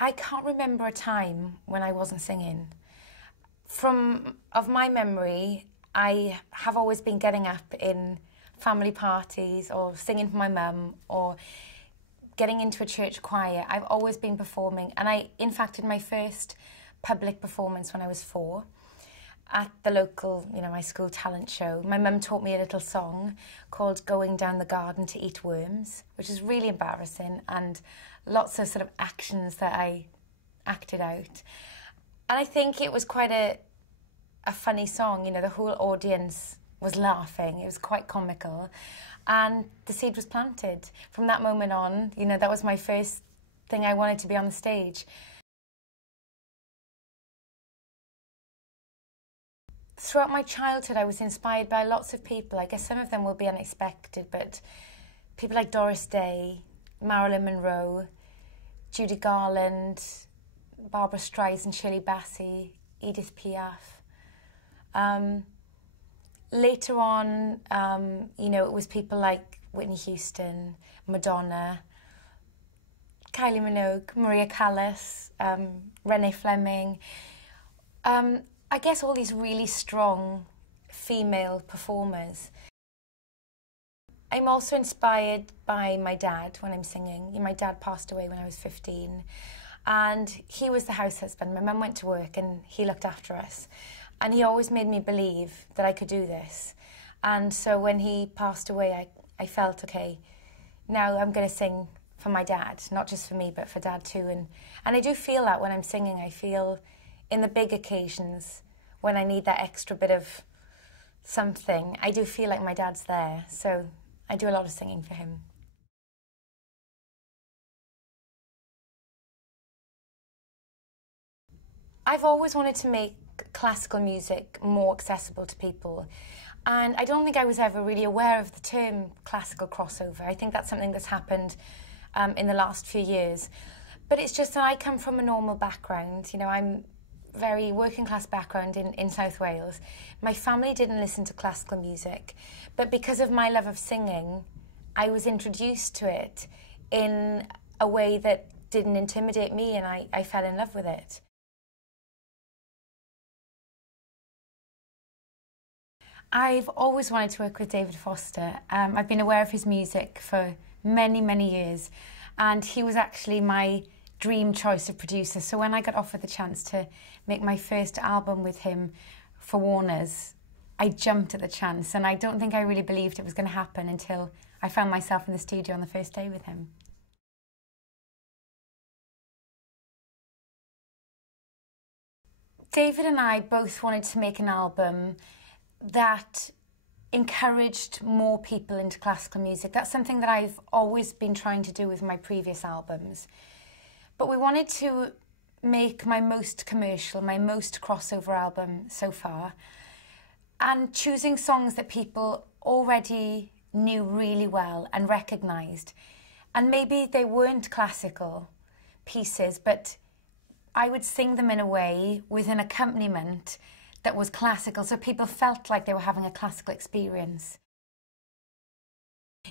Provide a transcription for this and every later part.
I can't remember a time when I wasn't singing. Of my memory, I have always been getting up in family parties or singing for my mum or getting into a church choir. I've always been performing, and I, in fact, did my first public performance when I was 4 at the local, my school talent show. My mum taught me a little song called Going Down the Garden to Eat Worms, which is really embarrassing, and lots of sort of actions that I acted out. And I think it was quite a funny song. The whole audience was laughing. It was quite comical. And the seed was planted. From that moment on, that was my first thing I wanted to be on the stage. Throughout my childhood, I was inspired by lots of people. I guess some of them will be unexpected, but people like Doris Day, Marilyn Monroe, Judy Garland, Barbra Streisand, Shirley Bassey, Edith Piaf. Later on, it was people like Whitney Houston, Madonna, Kylie Minogue, Maria Callas, Renee Fleming. I guess all these really strong female performers. I'm also inspired by my dad when I'm singing. My dad passed away when I was 15, and he was the house husband. My mum went to work and he looked after us, and he always made me believe that I could do this. And so when he passed away, I felt, okay, now I'm going to sing for my dad, not just for me, but for Dad too. And I do feel that when I'm singing. I feel in the big occasions, when I need that extra bit of something, I do feel like my dad's there. So I do a lot of singing for him. I've always wanted to make classical music more accessible to people. And I don't think I was ever really aware of the term classical crossover. I think that's something that's happened in the last few years. But it's just that I come from a normal background. I'm very working class background in South Wales. My family didn't listen to classical music, but because of my love of singing, I was introduced to it in a way that didn't intimidate me, and I fell in love with it. I've always wanted to work with David Foster. I've been aware of his music for many, many years, and he was actually my dream choice of producer. So when I got offered the chance to make my first album with him for Warner's, I jumped at the chance, and I don't think I really believed it was going to happen until I found myself in the studio on the first day with him. David and I both wanted to make an album that encouraged more people into classical music. That's something that I've always been trying to do with my previous albums. But we wanted to make my most commercial, my most crossover album so far, and choosing songs that people already knew really well and recognised. And maybe they weren't classical pieces, but I would sing them in a way with an accompaniment that was classical, so people felt like they were having a classical experience.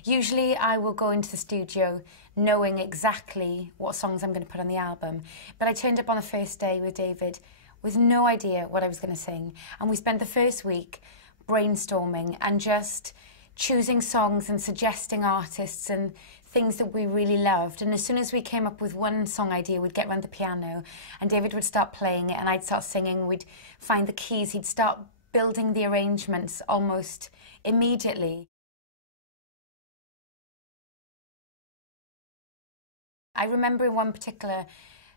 Usually I will go into the studio knowing exactly what songs I'm going to put on the album, but I turned up on the first day with David with no idea what I was going to sing, and we spent the first week brainstorming and just choosing songs and suggesting artists and things that we really loved. And as soon as we came up with one song idea, we'd get around the piano and David would start playing it and I'd start singing. We'd find the keys. He'd start building the arrangements almost immediately. I remember in one particular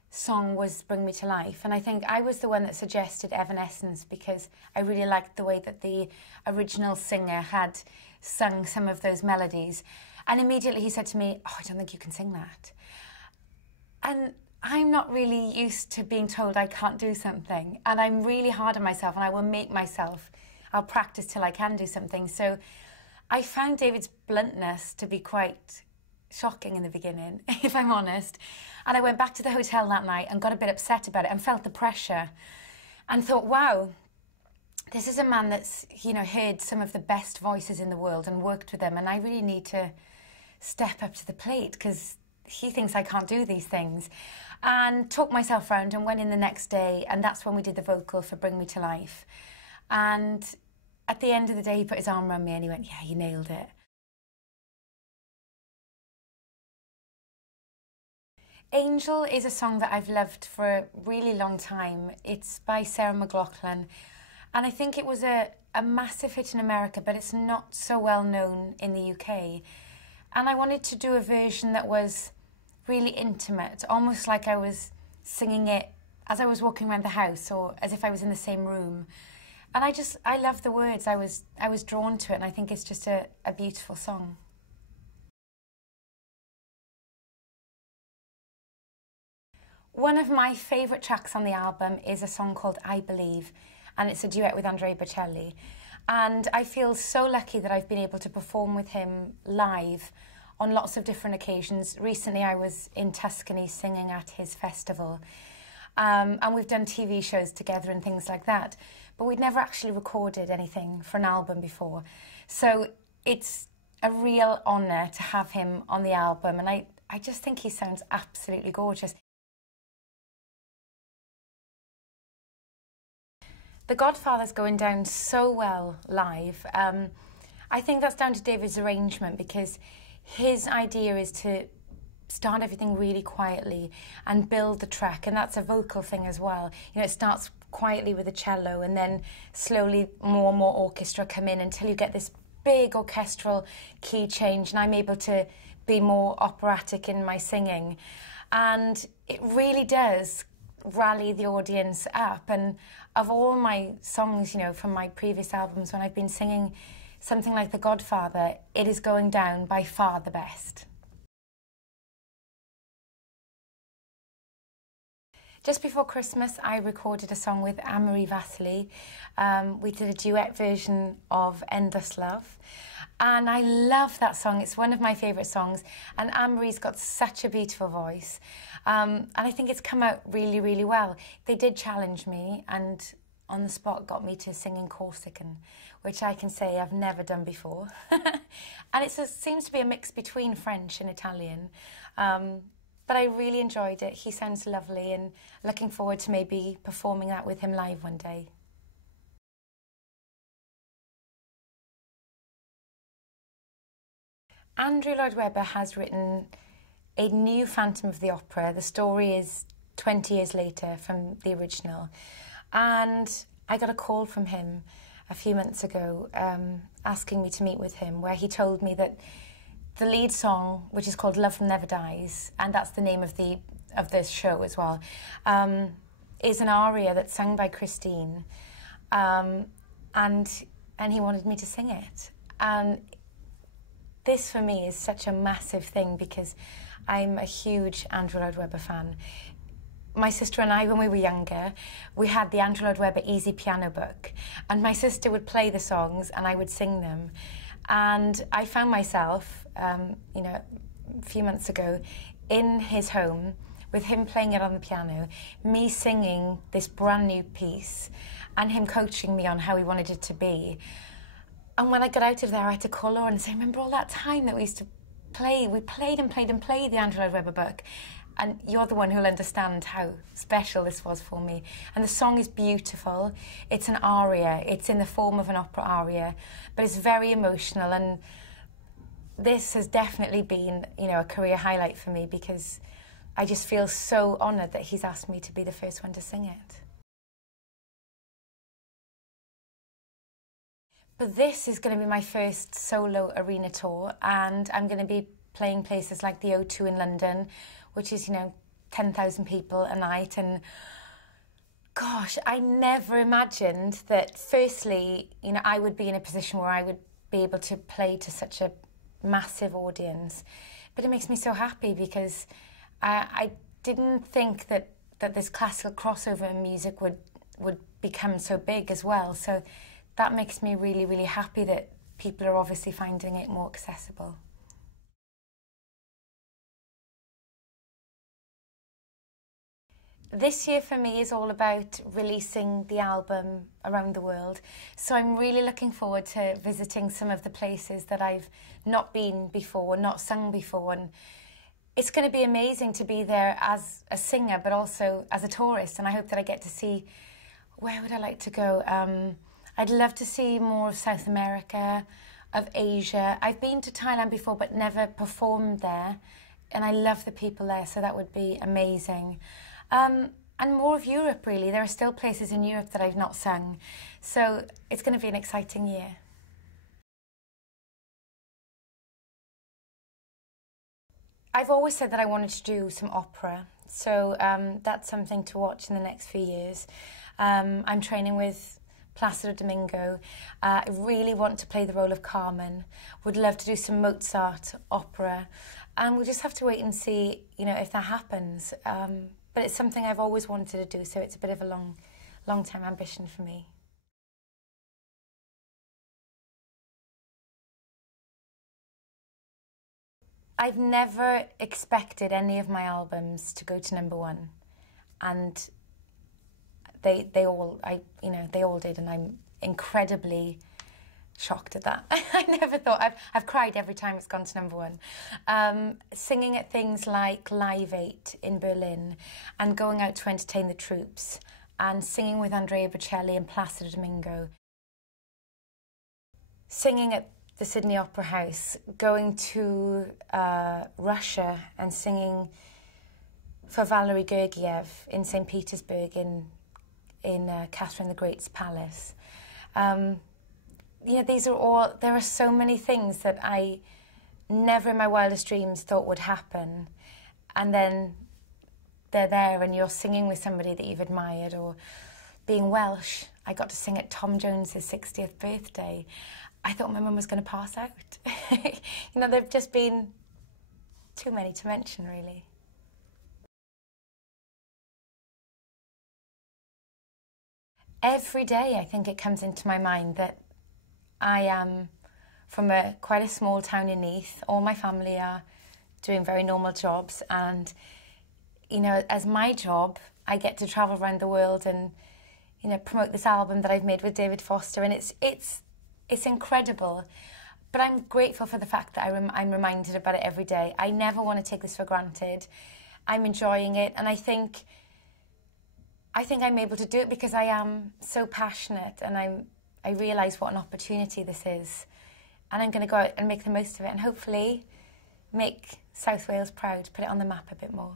song was Bring Me to Life, and I think I was the one that suggested Evanescence because I really liked the way that the original singer had sung some of those melodies. And immediately he said to me, "Oh, I don't think you can sing that." And I'm not really used to being told I can't do something, and I'm really hard on myself, and I will make myself, I'll practice till I can do something. So I found David's bluntness to be quite shocking in the beginning, if I'm honest. And I went back to the hotel that night and got a bit upset about it and felt the pressure and thought, wow, this is a man that's, heard some of the best voices in the world and worked with them, and I really need to step up to the plate because he thinks I can't do these things. And talked myself around and went in the next day, and that's when we did the vocal for Bring Me to Life. And at the end of the day, he put his arm around me and he went, yeah, you nailed it. Angel is a song that I've loved for a really long time. It's by Sarah McLachlan, and I think it was a massive hit in America, but it's not so well known in the UK. And I wanted to do a version that was really intimate, almost like I was singing it as I was walking around the house or as if I was in the same room. And I love the words. I was drawn to it, and I think it's just a beautiful song. One of my favourite tracks on the album is a song called I Believe, and it's a duet with Andrea Bocelli. And I feel so lucky that I've been able to perform with him live on lots of different occasions. Recently I was in Tuscany singing at his festival, and we've done TV shows together and things like that, but we'd never actually recorded anything for an album before. So it's a real honour to have him on the album, and I just think he sounds absolutely gorgeous. The Godfather's going down so well live. I think that's down to David's arrangement, because his idea is to start everything really quietly and build the track, and that's a vocal thing as well. You know, it starts quietly with a cello and then slowly more and more orchestra come in until you get this big orchestral key change, and I'm able to be more operatic in my singing. And it really does rally the audience up. And of all my songs, you know, from my previous albums, when I've been singing something like The Godfather, it is going down by far the best. Just before Christmas, I recorded a song with Anne-Marie Vasily. We did a duet version of Endless Love. And I love that song. It's one of my favourite songs. And Anne-Marie's got such a beautiful voice. And I think it's come out really, really well. They did challenge me and on the spot got me to sing in Corsican, which I can say I've never done before. And it seems to be a mix between French and Italian. But I really enjoyed it. He sounds lovely, and looking forward to maybe performing that with him live one day. Andrew Lloyd Webber has written a new Phantom of the Opera. The story is 20 years later from the original. And I got a call from him a few months ago asking me to meet with him, where he told me that the lead song, which is called Love Never Dies, and that's the name of this show as well, is an aria that's sung by Christine, and he wanted me to sing it. And this for me is such a massive thing, because I'm a huge Andrew Lloyd Webber fan. My sister and I, when we were younger, we had the Andrew Lloyd Webber Easy Piano book, and my sister would play the songs and I would sing them. And I found myself, you know, a few months ago in his home with him playing it on the piano, me singing this brand new piece and him coaching me on how he wanted it to be. And when I got out of there, I had to call Lauren and say, remember all that time that we used to play? We played and played and played the Andrew Lloyd Webber book. And you're the one who'll understand how special this was for me. And the song is beautiful. It's an aria. It's in the form of an opera aria, but it's very emotional. And this has definitely been, you know, a career highlight for me, because I just feel so honoured that he's asked me to be the first one to sing it. But this is going to be my first solo arena tour, and I'm going to be playing places like the O2 in London, which is, you know, 10,000 people a night. And gosh, I never imagined that, firstly, you know, I would be in a position where I would be able to play to such a massive audience. But it makes me so happy, because I didn't think that this classical crossover in music would become so big as well. So that makes me really, really happy that people are obviously finding it more accessible. This year for me is all about releasing the album around the world. So I'm really looking forward to visiting some of the places that I've not been before, not sung before. And It's going to be amazing to be there as a singer, but also as a tourist, and I hope that I get to see, where would I like to go? I'd love to see more of South America, of Asia. I've been to Thailand before, but never performed there, and I love the people there, so that would be amazing. And more of Europe, really. There are still places in Europe that I've not sung, so it's going to be an exciting year. I've always said that I wanted to do some opera, so that's something to watch in the next few years. I'm training with Placido Domingo. I really want to play the role of Carmen. Would love to do some Mozart opera, and we'll just have to wait and see, if that happens. But it's something I've always wanted to do, so it's a bit of a long-term ambition for me. I've never expected any of my albums to go to #1, and they all did, and I'm incredibly shocked at that. I never thought. I've cried every time it's gone to #1. Singing at things like Live 8 in Berlin, and going out to entertain the troops, and singing with Andrea Bocelli and Placido Domingo. Singing at the Sydney Opera House, going to Russia and singing for Valery Gergiev in St. Petersburg in Catherine the Great's palace. There are so many things that I never in my wildest dreams thought would happen. And then they're there and you're singing with somebody that you've admired, or being Welsh. I got to sing at Tom Jones's 60th birthday. I thought my mum was going to pass out. There've just been too many to mention, really. Every day I think it comes into my mind that I am from quite a small town in Neath. All my family are doing very normal jobs, and as my job, I get to travel around the world and promote this album that I've made with David Foster, and it's incredible. But I'm grateful for the fact that I'm reminded about it every day. I never want to take this for granted. I'm enjoying it, and I think I'm able to do it because I am so passionate, and I realise what an opportunity this is, and I'm going to go out and make the most of it, and hopefully make South Wales proud, put it on the map a bit more.